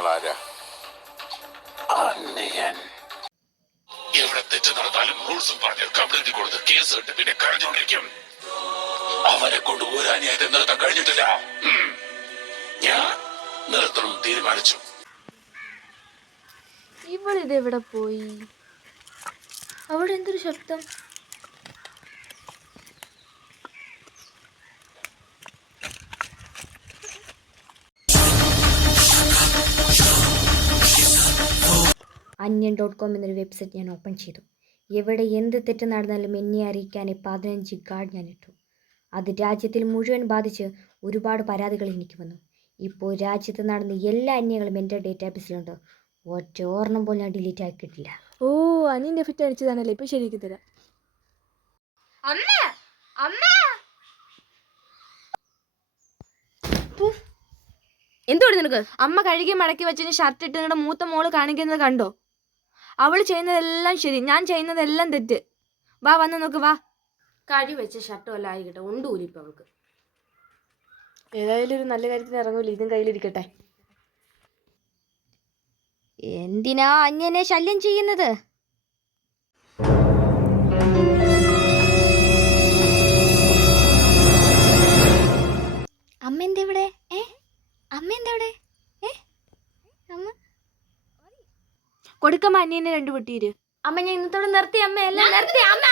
നിങ്ങൾ ആരാ? എവിടെ തെറ്റ് നടന്നാലും റൂൾസും പറഞ്ഞ് കംപ്ലൈന്റ് കൊടുത്ത് കേസ് കിട്ടി പിന്നെ കഴിഞ്ഞോണ്ടിരിക്കും. അവനെ കൊണ്ട് ഒരു അന്യായത്തെ നിർത്താൻ കഴിഞ്ഞിട്ടില്ല. ഞാൻ നിർത്തണം തീരുമാനിച്ചു. ഇവളിതെവിടെ പോയി? അവിടെ എന്തൊരു ശബ്ദം? Anyan.com എന്നൊരു വെബ്സൈറ്റ് ഞാൻ ഓപ്പൺ ചെയ്തു. എവിടെ എന്ത് തെറ്റ് നടന്നാലും എന്നെ അറിയിക്കാൻ 15 ഗാർഡ് ഞാൻ ഇട്ടു. അത് രാജ്യത്തിൽ മുഴുവൻ ബാധിച്ച് ഒരുപാട് പരാതികൾ എനിക്ക് വന്നു. ഇപ്പോൾ രാജ്യത്ത് നടന്ന എല്ലാ അന്യങ്ങളും എൻ്റെ ഡേറ്റാബേസിലുണ്ട്. ഒറ്റ ഓർണം പോലും ഞാൻ ഡിലീറ്റ് ആക്കിയിട്ടില്ല. ഓ, അനിയൻ്റെ ഫിറ്റ് അടിച്ചതാണല്ലേ, ഇപ്പം ശരിയാക്കി തരാം. എന്തുകൊണ്ട് നിനക്ക്? അമ്മ കഴുകി മടക്കി വെച്ചതിന് ഷർട്ട് ഇട്ട് നിങ്ങളുടെ മൂത്ത മോള് കാണിക്കുന്നത് കണ്ടോ? അവൾ ചെയ്യുന്നതെല്ലാം ശരി, ഞാൻ ചെയ്യുന്നതെല്ലാം തെറ്റ്. വാ വന്ന് നോക്ക്, വാ. കഴി വെച്ച ഷർട്ടും എല്ലാം ആയിക്കട്ടെ, ഉണ്ടൂല ഇപ്പം അവൾക്ക്. ഏതായാലും ഒരു നല്ല കാര്യത്തിന് ഇറങ്ങൂല, ഇതും കയ്യിലിരിക്കട്ടെ. എന്തിനാ അന്യനെ ശല്യം ചെയ്യുന്നത്? അമ്മ എന്തെവിടെ? അമ്മ എന്തെവിടെ? അമ്മ കൊടുക്കമ്മ അന്യനെ 2 പെട്ടിയിര്. അമ്മ ഞാൻ ഇന്നത്തോടെ നിർത്തി. അമ്മ എല്ലാം നിർത്തി. അമ്മ